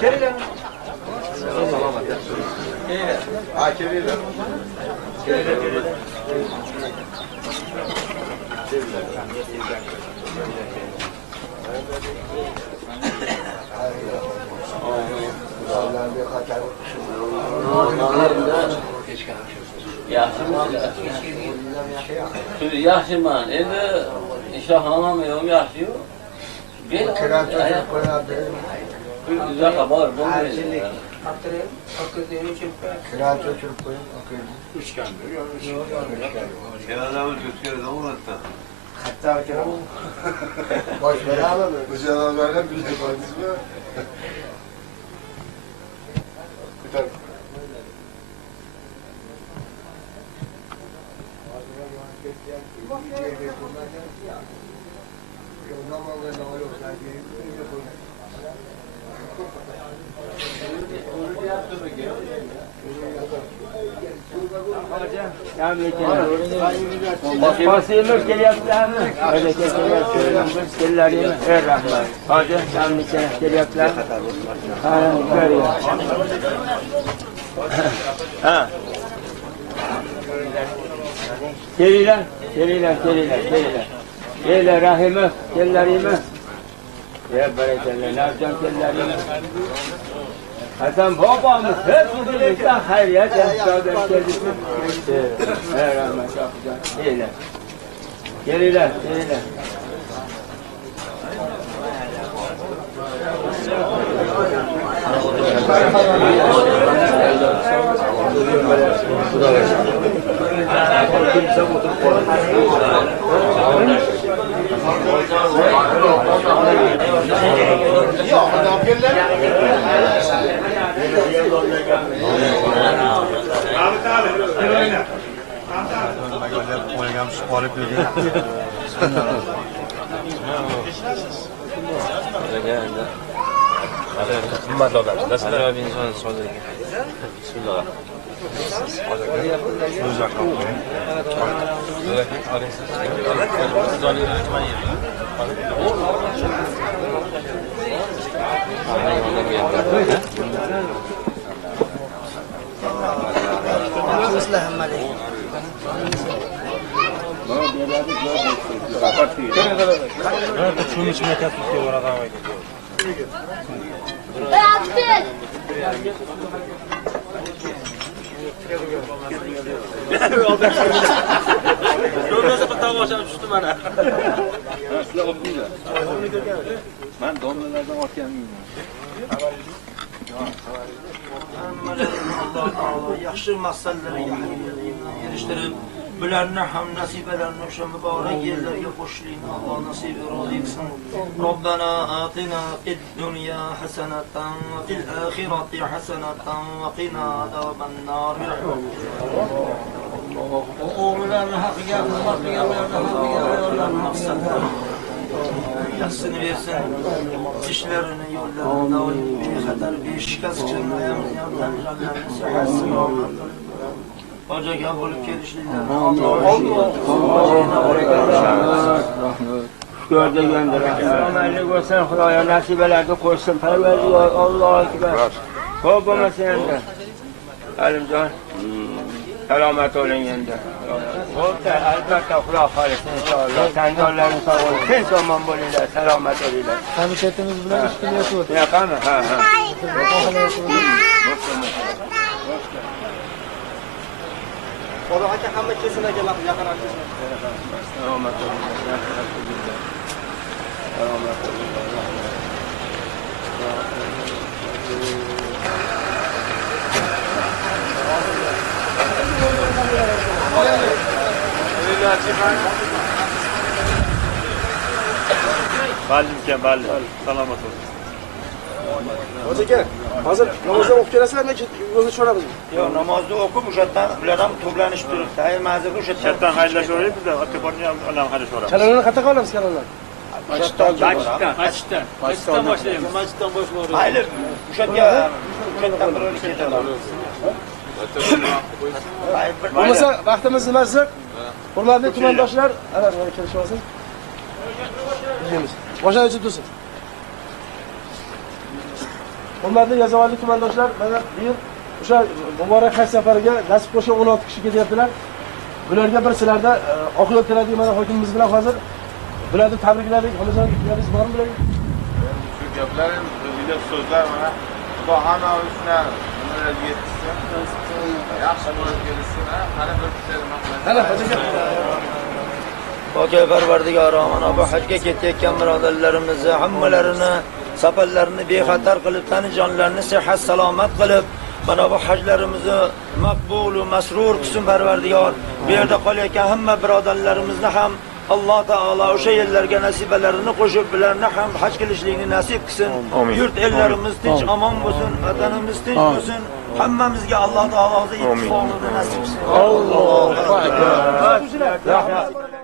Kelinglar. Salomat. Ha, kelinglar. Yaxshiman. Endi ishonaman yo'q, yaxshi-yu. Uzoqqa borib bo'lmaydi. Kiracha chirib qo'ying. Kenardan o'tkazgan o'rnatda. Hatta kira. Bosh berami? O'shalarga bizga qo'ydingizmi? Ko'tar. Basıymış geliyorlar mı? Öyle geliyorlar. Geliyorlar mı? Evet rahmet. Hadi yanlışa geliyorlar. Ha, görüyor. Ha. Geliyorlar. Geliyorlar rahime. Geliyorlar mı? Ya bereketle. Ne yapacaksın geliyorlar mı? Hasan babamız hepimizden hayriyat yapacağız kendisi. Evet rahmet yapacağız. Geliyorlar. Şunun içine katılıyor adam. Ben domlalardan ortayamıyorum. Yaxshi masalalarga erishtirib, bularni ham nasibalarini o'sha muborak yerlarga qo'shishlikni Alloh nasib etsin. Robbana atina fid dunya hasanatan va fil oxirati hasanatan va qina azobannar. O'g'illarni haqqiga, xizmat qilganlarni haqqiga yaxsini bersin. Ishlarini, yo'llarini doim bexatar, beshikast qilmayamizdan hocaga bo'lib kelishliklarini Gördüğünde rahmetli olsun, Xudoya nasibelerdi koşsun, Parvardigor, Allohu ekber. Ko'p bo'lmasa endi. Alimjon, salomat bo'ling endi. Bo'pti, albatta Xudo xohlasa inshaalloh. Tangonlaringiz sog' bo'lsin, tinch omon bo'linglar, salomat bo'linglar. Komisiyatimiz bilan ish qilyapmiz. Yoqami? Ha. Xudo aka hamma kelsin aka, yaqinroq kelsin. Salomat bo'linglar, salomat bo'linglar. Balli. Salomat bo'ling. Hoca aka, hozir namozdan o'qib kelasizlarmi, yo'lga tushiramiz? Yo'q, namozni o'qib, o'shatdan ular ham to'planishib turibdi. Hayır, ma'zur o'shatdan. Chatdan haydlashaverib, bizlar otga borib ham haydlashaveramiz. Kalonlarni qayerga olamiz kalonlar? Masjiddan boshlaymiz. Hayır, o'shatdan bir ketadi. Bo'lmasa vaqtimiz nimasi? Hurmatli tumandoshlar, ana mana kelishib olsangiz. Yeymiz. Boshlanib tursin. hurmatli Yazavalli tumandoshlar, mana bu yil o'sha muborak haj safariga nasib qo'shgan 16 kishi ketyaptilar. Bularga bir sizlarda oq yo'l tiladik mana hokimimiz bilan hozir. Bularni tabrikladik. Xolajon, gaplaringiz bormi bularga? Shu gaplar endi o'zingizga so'zlar mana Xudo hammamiz shuni nimalarga yetkazsin. Yaxshi bo'lib kelsin, qani bir Qani hojiga. Oka Parvardigorim, mana bu hajga ketayotgan birodarlarimizni hammalarini safarlarini bexatar qilib, tani jonlarini sihat salomat qilib, mana bu hajlarimizni maqbul va masrur qilsin Parvardigor. Bu yerda qolayotgan hamma birodarlarimizni ham Alloh taolo o'sha yerlarga nasibalarini qo'shib, ularni ham haj qilishlikni nasib qilsin. Yurt ellarimiz tinch, omon bo'lsin, vatanimiz tinch bo'lsin. Hammamizga Alloh taolo o'zi ittifoqni nasib qilsin. Allohu akbar. Rahmat.